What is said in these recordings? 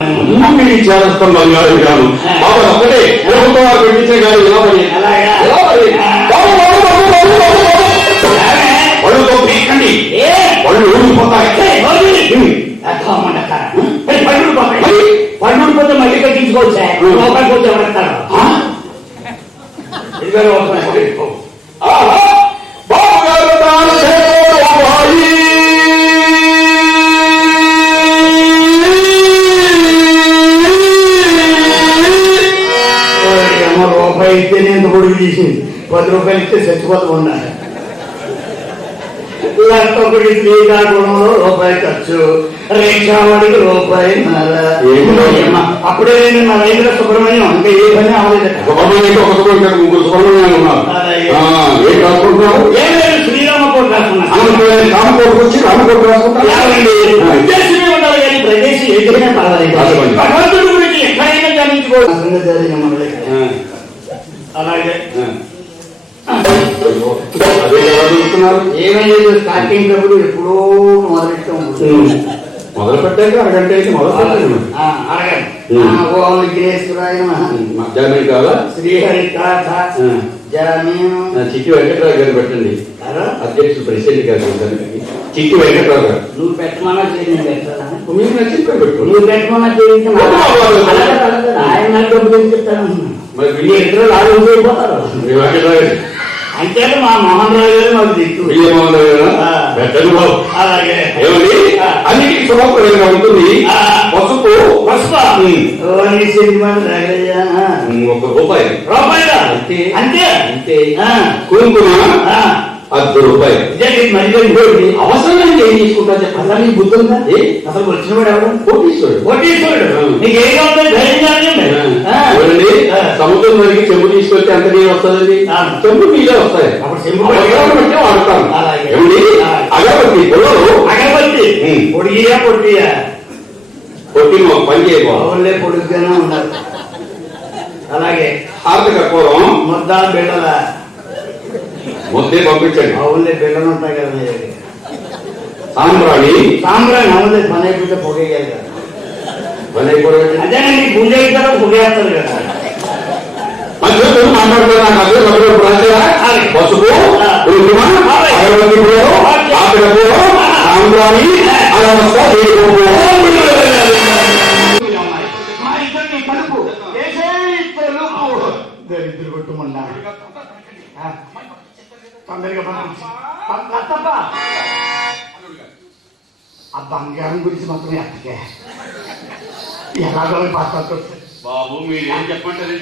చేస్తాం బంగారు కాదు బాబా ఒక్కటే ప్రభుత్వాలు పెట్టించే కాదు ఎలా పని పళ్ళుతో పీకండి పళ్ళు ఊడిపోతాయి పళ్ళు పోతే మళ్ళీ కట్టించుకోవచ్చా లోపలికి వచ్చి ఎవరెత్తారు రూపాయి ఇస్తేనే ఎంత పొడుగు తీసింది 10 రూపాయలు ఇస్తే చచ్చిపోతూ ఉండాలి లక్షొకటి శ్రీకాకుళంలో రూపాయి ఖర్చు రేక్షావాడికి రూపాయి అప్పుడే నేను నా రైతుల సుబ్రహ్మణ్యం ఇంకా ఏ పని శ్రీరామకోట ప్రదేశం ఏదైనా పర్వాలేదు భగవంతుడి గురించి ఎక్కడైనా ధ్యానించుకోవాలి అలాగే ఏమైనా స్టార్టింగ్ డబ్బులు ఎప్పుడో మొదలు పెట్టాక అరగంట అయితే మొదలు మధ్యాహ్నం కాదా శ్రీహరి చిట్టి వెంకట్రావు గారు పెట్టండి అధ్యక్షుడు ప్రెసిడెంట్ గారు చిట్టి వెంకట్రావు గారు నువ్వు పెట్టమన్నా మీకు నచ్చింది పెట్టు నువ్వు పెట్టమన్నా ఆయన డబ్బులు చెప్తాను మరి ఇద్దరు లాభం అయిపోతారు అంటే మా మోహన్ రావు గారు మాకు దిక్కు అలాగే అన్నిటికీ శుభప్రదంగా ఉంటుంది పసుపు రూపాయి అంతే అంతే కుంకుమ 10 రూపాయలు అవసరం ఏం తీసుకుంటా అసలు నీ బుద్ధి ఉందా అసలు వచ్చినవాడు ఎవరు కోటీశ్వరుడు నీకు ఏం కావాలి సముద్రం మరికి చెంబు తీసుకొస్తే ఎంత నీళ్ళు వస్తుందండి చెంబు నీళ్ళే వస్తాయి వాడతాను అగరబత్తి అగరబత్తి పొడియా పొట్టియా పొట్టి పని చేయలే పొడుగ్గానే ఉన్నారు అలాగే హారతి కర్పూరం ముద్ద బిళ్ళల ముద్దే పంపించండి అవునులే బిళ్ళలు ఉంటాయి కదా సాంబ్రాణి అవునులే పని అయిపోతే పొగేయాలి కదా పని అయిపోయి అదేనండి పూజ అవుతారో పొగేస్తారు కదా మాట్లాడుతున్నా పసుపు సాంబ్రాణి దరిద్ర కొట్టుమన్నా తొందరగా ఆ బంగారం గురించి మాత్రం ఎక్కడికే ఎలాగో పాత్ర బాబు మీరేం చెప్పంటారు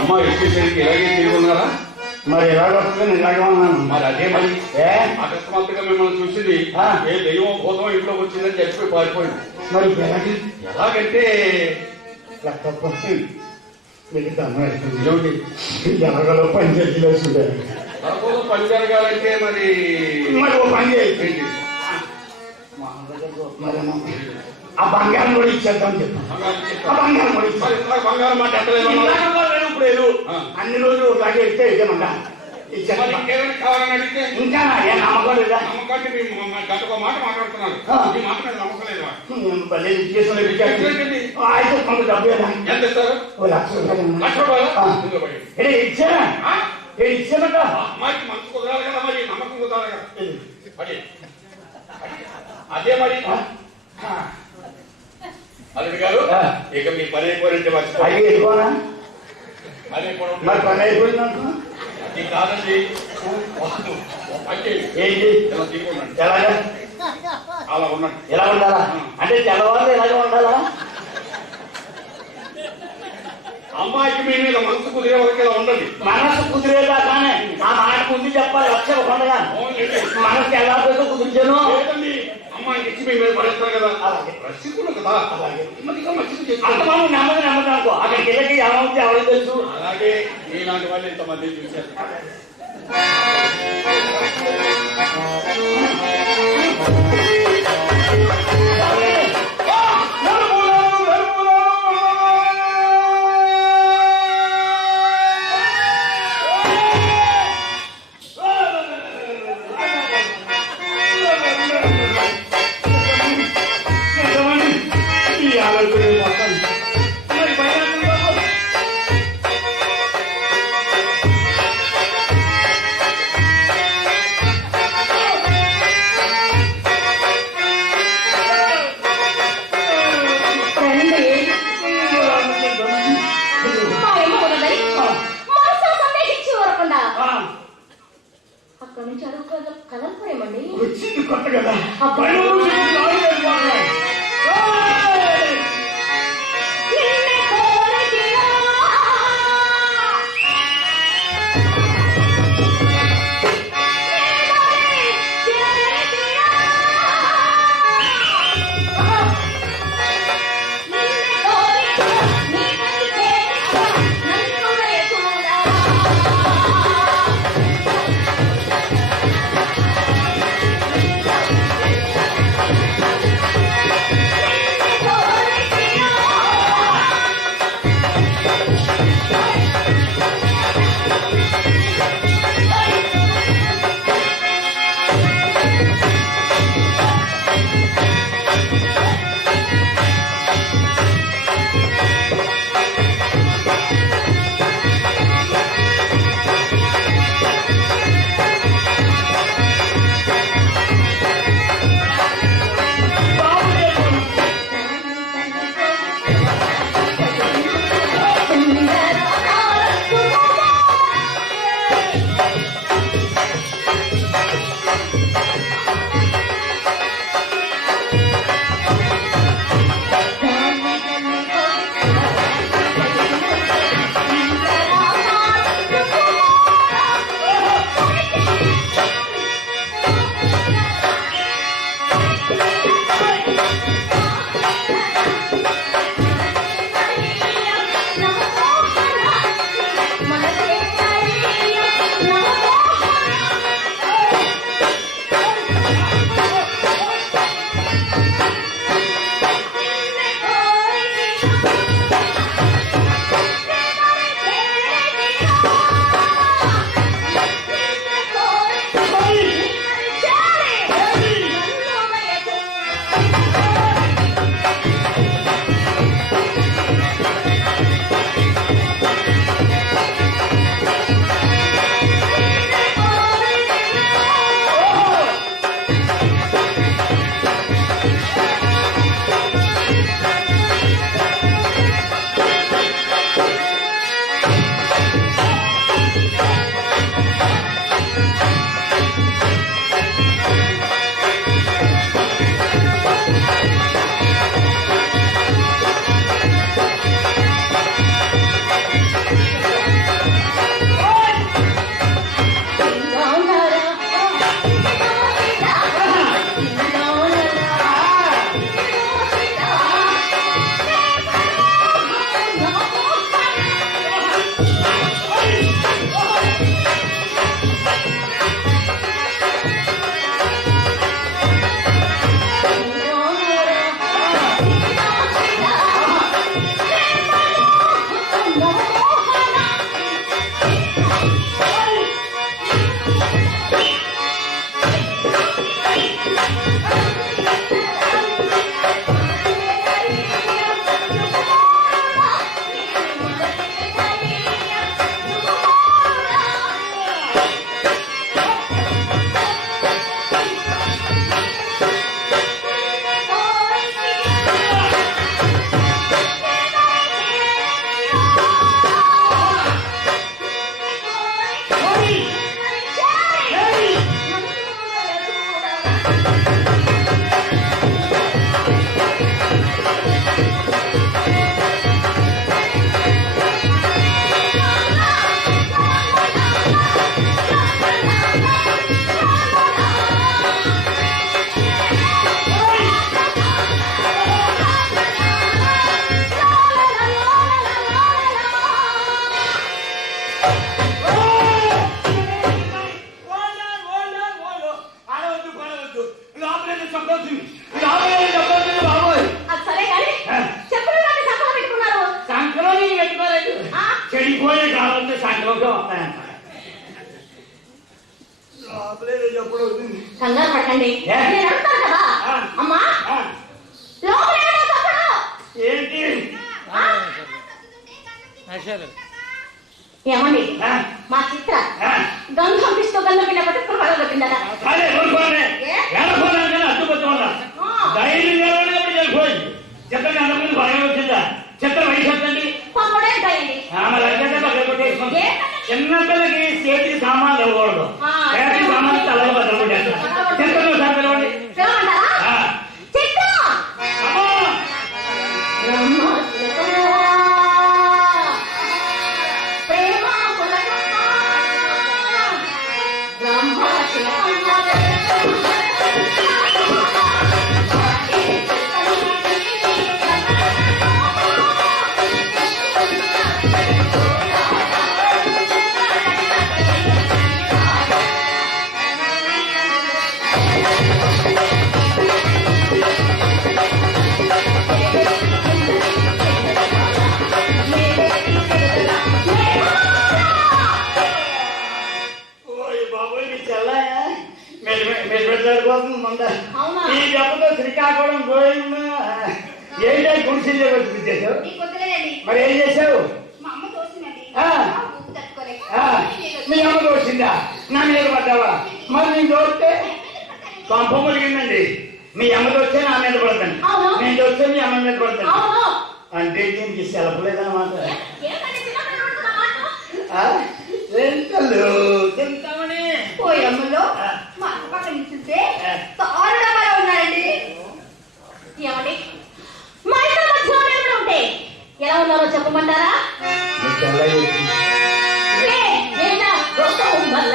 అమ్మ ఎక్కేసరికి ఇలాగే తిరుగున్నారా మరి ఎలాగ వస్తుంది ఇలాగే ఉన్నాను మరి అదే మరి అకస్మాత్తుగా మిమ్మల్ని చూసింది ఏ దైవం భూతం ఇంట్లోకి వచ్చిందని చెప్పి పారిపోయింది మరి ఎలాగంటే మీకు దండం ఎలాగలో పని చేసి పని జరగాలంటే మరి పని చేయాలి ఆ బంగారం కూడా ఇచ్చేద్దాం బంగారం మాట ఇప్పుడు అన్ని రోజులు ఒకలాగే ఇస్తే ఇదేమన్నా కావాలని అడిగితే ఇంకా నమ్మకం లేదా గంటకో మాట మాట్లాడుతున్నారు ఈ మాట మీద నమ్మకం లేదా అయితే కొంత డబ్బు ఎంత ఇస్తారు ₹1,00,000 ఇచ్చానా ఇచ్చానట అమ్మాయికి మనసు కుదరాలి కదా మరి నమ్మకం కుదరాలి కదా అదే మరి అల్లుడు గారు ఇక మీ పని అయిపోయింటే వెళ్ళిపోనా మరి పని అయిపోయిందంట అది కాదండి ఏంటి ఎలాగా అలా ఉన్నాడు ఎలా ఉండాలా అంటే తెల్లవాళ్ళు ఎలాగే ఉండాలా అమ్మాయికి మీ మీద మనసు కుదిరే వరకు ఇలా ఉండండి మనసు కుదిరేదాకానే ఆ మాట ముందు చెప్పాలి లక్ష ఉండగా మనసు ఎలా పోతే కుదిర్చాను అమ్మాయికి ఇచ్చి మీ మీద పడేస్తారు కదా రసికులు కదా అంతమంది నెమ్మది అనుకో అక్కడికి వెళ్ళకి ఏమవుతుంది ఎవరికి తెలుసు అలాగే మీలాంటి వాళ్ళు ఇంతమంది చూశారు అక్కడ నుంచి అడుగు కలపరేమండి వచ్చింది కొత్త కదా ఆ కంగారు పడకండి, ఏ? నేను అడుగుతాను కదా. ఆ. అమ్మా లోపల ఏమో తప్పుడు. ఏంటి ఏమండి ఆ? మా చిత్ర ఆ? గంగ పంపిస్తూ గంగ పిల్ల పట్టుకుని పడగొట్టిందట. అదే ఊరుకోండి. ఏ? ఏడపోదాం కానీ అడ్డుపడుతున్నా ఆ. ధైర్యం ఎప్పుడు వెళ్ళిపోయింది. చిత్రకి అంతకుముందు భయం వచ్చిందా? చిత్ర వయసు వస్తుంది. పప్పుడే భయండి. ఏ? చిన్న పిల్లకి చేతికి సామాన్లు ఇవ్వకూడదు. ఆ. చేతికి సామాన్లు తలలో బద్దలు కొట్టేస్తారు. చిత్రలో సార్ పిలవండి. పిలవమంటారా? ఆ. చిత్ర అమ్మా! బ్రహ్మ చిలక, ప్రేమ పులక, బ్రహ్మ ఓయ్ బాబోయ్, నీ చెల్లయ్య మెరుగుపోతుంది ముంద. అవునా? ఈ దెబ్బతో శ్రీకాకుళం గోయింద ఏంటో గుడిసిల్లే వచ్చి చేసావు. మరి ఏం చేసావు? ఆ. ఆ, మీ అమ్మ దోచిందా? నా మీద పడ్డావా? మరి నేను దోస్తే పంప మురిగిందండి. మీ అమ్మ దోస్తే నా మీద పడతాను, అవును. నేను దోస్తే మీ అమ్మ మీద పడతాను. అవును. అంటే దీనికి సెలవులేదన్నమాట. ఏమండి చిన్నపిల్లలు అన్నమాట? రెంటలు తింటామని పోయమ్మలో ఆ. మా అక్క పక్కన నిల్చుంటే దారుణంగా ఉన్నారండి. ఏమండి మా ఇద్దరి మధ్య ఏమైనా ఉంటే ఎలా ఉన్నారో చెప్పమంటారా? లే, లేదా గొప్ప మల్ల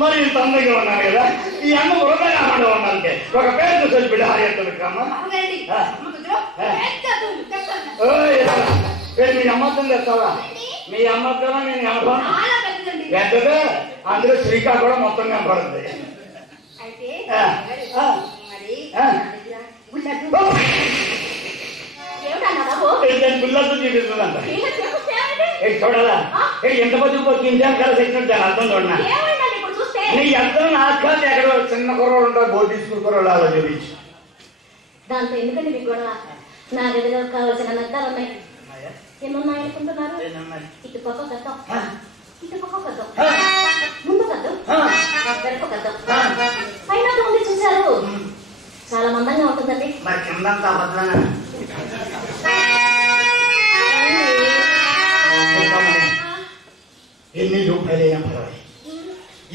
మరి ఇంత అందంగా ఉన్నాను కదా, ఈ అమ్మ వృధా కాకుండా ఉన్నానంటే ఒక పేరు చూసి బిడ్డ హార్యమ్మా. మీ అమ్మతం తెస్తావా? మీ అమ్మతో నేను అనుభవం పెద్దదే, అందులో శ్రీకాకుళం మొత్తం కనపడుతుంది. పిల్లలతో చూపిస్తుందంట. చూడాలా? ఎంత పొద్దు పొద్దుంచాను కదా సెక్షన్ అర్థం చూడనా? నీ అర్థం నాకు కాదు, ఎక్కడో చిన్న కుర్రోళ్ళు ఉంటారు, బోర్డు తీసుకుని కుర్రోళ్ళు అలా చూపించు. దాంతో ఎందుకండి మీకు గొడవ? నా గదిలో కావాల్సిన నద్దాలు ఉన్నాయి. ఎన్నున్నాయి అనుకుంటున్నారు? ఇటు పక్క కద్దాం, ఇటు పక్క కద్దాం, ముందు కద్దాం, వెనక కద్దాం, పైన ఉంది చూశారు, చాలా మందంగా ఉంటుందండి. మరి కిందంతా అబద్ధమేనా? ఎన్ని రూపాయలైనా పర్వాలేదు,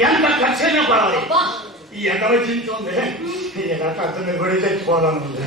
ఎంత ఖర్చైనా పర్వాలేదు, ఈ ఎండ వచ్చింది ఎలా ఖర్చు కూడా తెచ్చుకోవాలనుకుంది.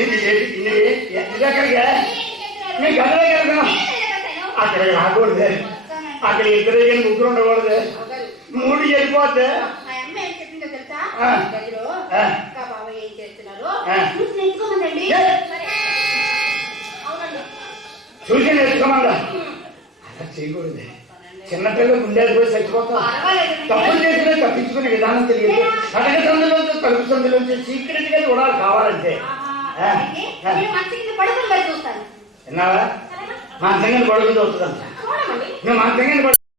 ఎక్కడికి నీ గదిలోకి వెళ్తాను. అక్కడ రాకూడదు, అక్కడ ఇద్దరు ముగ్గురు ఉండకూడదు, 3 వెళ్ళిపోద్ది. చూసి నేర్చుకోమందా అలా చేయకూడదు. చిన్నపిల్లలు గుండెలు పోయి చచ్చిపోతాం. తప్పులు చేసినా తప్పించుకునే విధానం తెలియదు. కటక సందులోంచి తలుపు సందులోంచి సీక్రెట్ గా కూడా కావాలంటే విన్నావా? మా సంగతి పడుకుని వస్తుందంట. నువ్వు మా సంగతి